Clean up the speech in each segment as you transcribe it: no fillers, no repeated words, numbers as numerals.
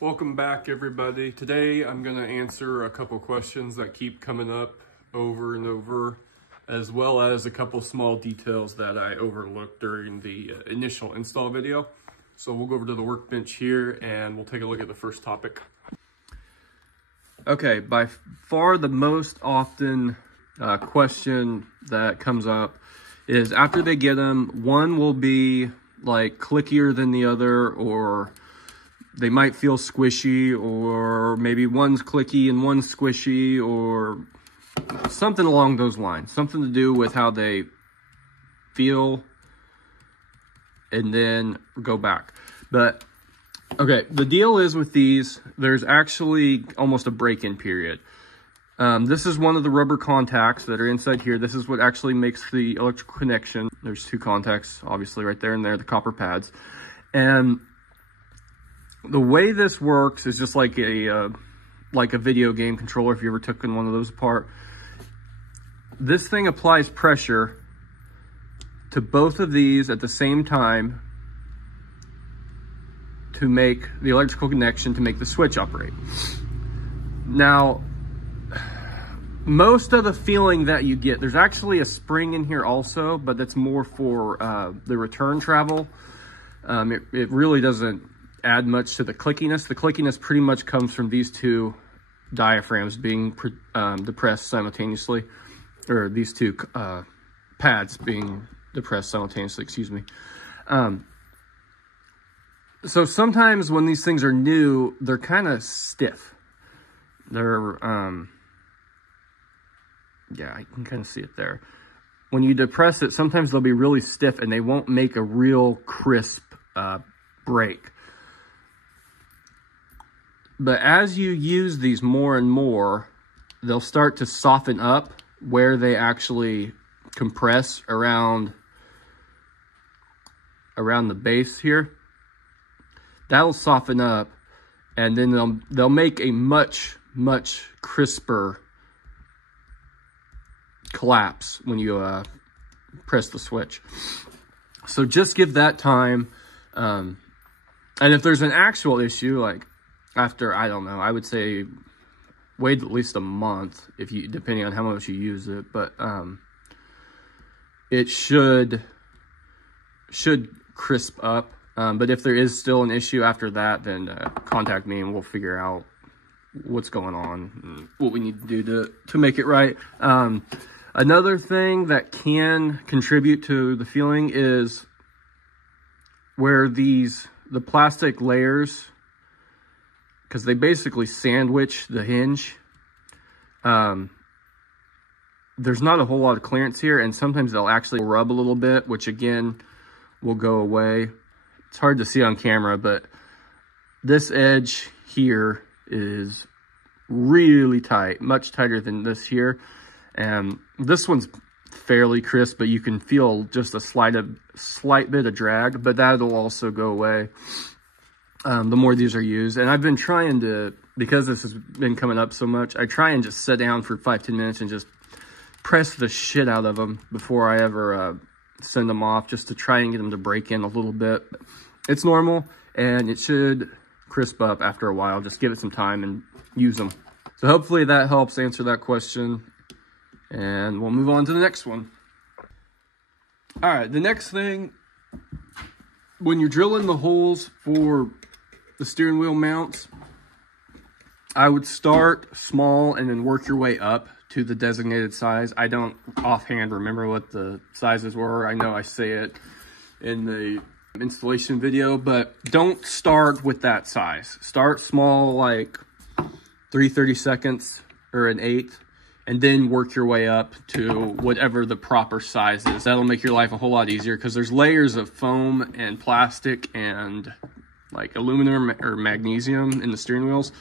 Welcome back, everybody. Today I'm going to answer a couple questions that keep coming up over and over, as well as a couple small details that I overlooked during the initial install video. So we'll go over to the workbench here and we'll take a look at the first topic. Okay, by far the most often question that comes up is after they get them, one will be like clickier than the other, or they might feel squishy, or maybe one's clicky and one's squishy, or something along those lines. Something to do with how they feel and then go back. But okay, the deal is with these, there's actually almost a break-in period. This is one of the rubber contacts that are inside here. This is what actually makes the electrical connection. There's two contacts, obviously, right there and there, the copper pads. And the way this works is just like a video game controller, if you ever took one of those apart. This thing applies pressure to both of these at the same time to make the electrical connection, to make the switch operate. Now, most of the feeling that you get, there's actually a spring in here also, but that's more for the return travel. It really doesn't add much to the clickiness. The clickiness pretty much comes from these two diaphragms being depressed simultaneously, or these two pads being depressed simultaneously, excuse me. So sometimes when these things are new, they're kind of stiff. They're, yeah, I can kind of see it there. When you depress it, sometimes they'll be really stiff and they won't make a real crisp break. But as you use these more and more, they'll start to soften up where they actually compress around the base here. That'll soften up, and then they'll make a much crisper collapse when you press the switch. So just give that time. And if there's an actual issue, like after, I don't know, I would say wait at least a month, if you, depending on how much you use it, but it should crisp up. But if there is still an issue after that, then contact me and we'll figure out what's going on and what we need to do to make it right. Another thing that can contribute to the feeling is where the plastic layers, because they basically sandwich the hinge, there's not a whole lot of clearance here, and sometimes they'll actually rub a little bit, which again will go away. It's hard to see on camera, but this edge here is really tight, much tighter than this here. And this one's fairly crisp, but you can feel just a slight bit of drag, but that'll also go away the more these are used. And I've been trying to, because this has been coming up so much, I try and just sit down for 5-10 minutes and just press the shit out of them before I ever send them off, just to try and get them to break in a little bit. It's normal, and it should crisp up after a while. Just give it some time and use them. So hopefully that helps answer that question, and we'll move on to the next one. All right, the next thing, when you're drilling the holes for the steering wheel mounts, I would start small and then work your way up to the designated size. I don't offhand remember what the sizes were. I know I say it in the installation video, but don't start with that size. Start small, like 3/32 or an 1/8, and then work your way up to whatever the proper size is. That'll make your life a whole lot easier, because there's layers of foam and plastic and like aluminum or magnesium in the steering wheels.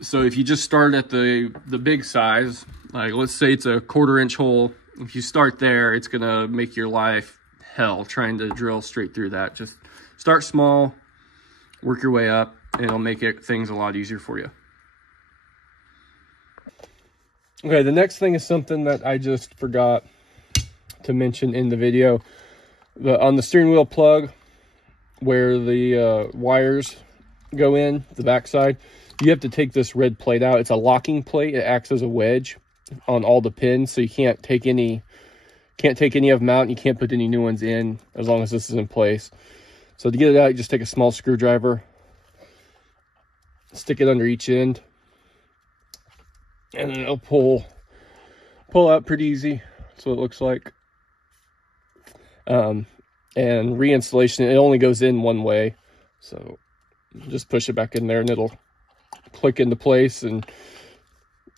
So if you just start at the big size, like let's say it's a 1/4 inch hole, if you start there, it's gonna make your life hell trying to drill straight through that. Just start small, work your way up, and it'll make things a lot easier for you. Okay, the next thing is something that I just forgot to mention in the video. On the steering wheel plug, where the wires go in the back side, you have to take this red plate out. It's a locking plate. It acts as a wedge on all the pins, so you can't take any of them out, and you can't put any new ones in as long as this is in place. So to get it out, you just take a small screwdriver, stick it under each end, and then it'll pull out pretty easy. That's what it looks like. And reinstallation, it only goes in one way, so just push it back in there and it'll click into place, and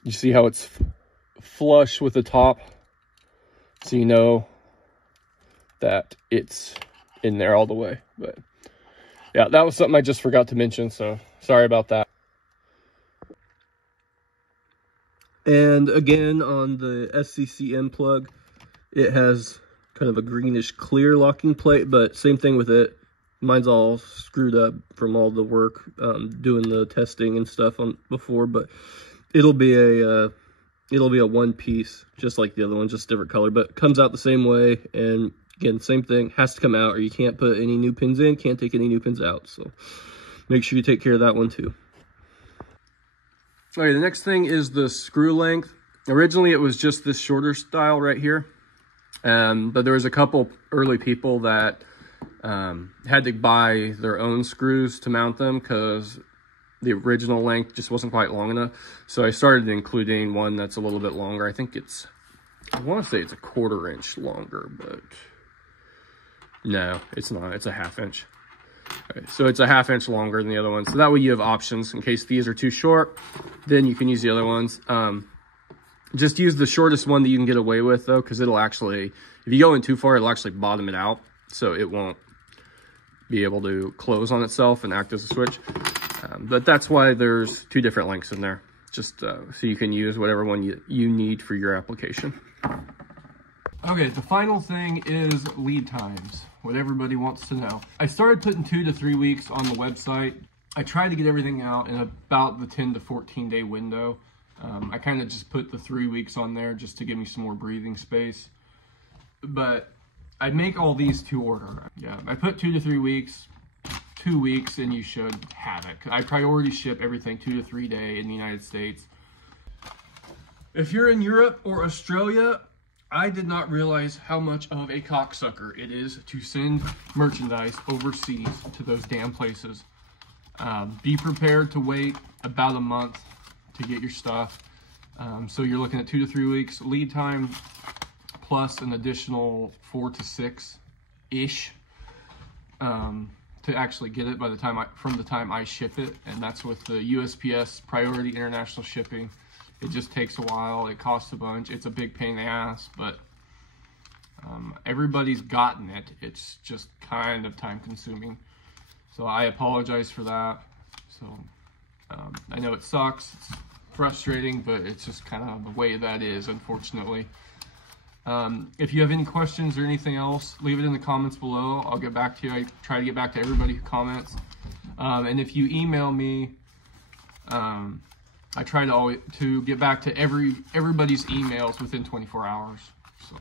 you see how it's flush with the top, so you know that it's in there all the way. But yeah, that was something I just forgot to mention, so sorry about that. And again, on the SCCM plug, it has kind of a greenish clear locking plate, but same thing with it. Mine's all screwed up from all the work doing the testing and stuff on before, but it'll be a one piece, just like the other one, just different color, but comes out the same way. And again, same thing, has to come out, or you can't put any new pins in, can't take any new pins out. So make sure you take care of that one too. Okay, the next thing is the screw length. Originally, it was just this shorter style right here, but there was a couple early people that had to buy their own screws to mount them because the original length just wasn't quite long enough. So I started including one that's a little bit longer. I think I want to say it's a 1/4 inch longer, but no, it's not. It's a 1/2 inch. Okay, so it's a 1/2 inch longer than the other one. So that way you have options in case these are too short, then you can use the other ones. Just use the shortest one that you can get away with though, because it'll actually, if you go in too far, it'll actually bottom it out. So it won't be able to close on itself and act as a switch. But that's why there's 2 different lengths in there, just so you can use whatever one you need for your application. Okay, the final thing is lead times, what everybody wants to know. I started putting 2 to 3 weeks on the website. I tried to get everything out in about the 10 to 14 day window. I kind of just put the 3 weeks on there just to give me some more breathing space. But I make all these to order. Yeah, I put 2 to 3 weeks, 2 weeks, and you should have it. I priority ship everything 2 to 3 day in the United States. If you're in Europe or Australia, I did not realize how much of a cocksucker it is to send merchandise overseas to those damn places. Be prepared to wait about a month to get your stuff. So you're looking at 2 to 3 weeks lead time, plus an additional 4 to 6-ish to actually get it by the time from the time I ship it. And that's with the USPS priority international shipping. It just takes a while. It costs a bunch. It's a big pain in the ass, but everybody's gotten it. It's just kind of time consuming. So I apologize for that. So I know it sucks. It's frustrating, but it's just kind of the way that is, unfortunately. If you have any questions or anything else, leave it in the comments below. I'll get back to you. I try to get back to everybody who comments. And if you email me, I try to get back to everybody's emails within 24 hours. So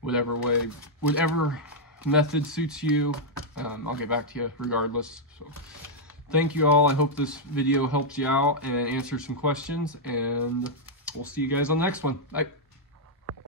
whatever method suits you, I'll get back to you regardless. So thank you all. I hope this video helped you out and answered some questions, and we'll see you guys on the next one. Bye.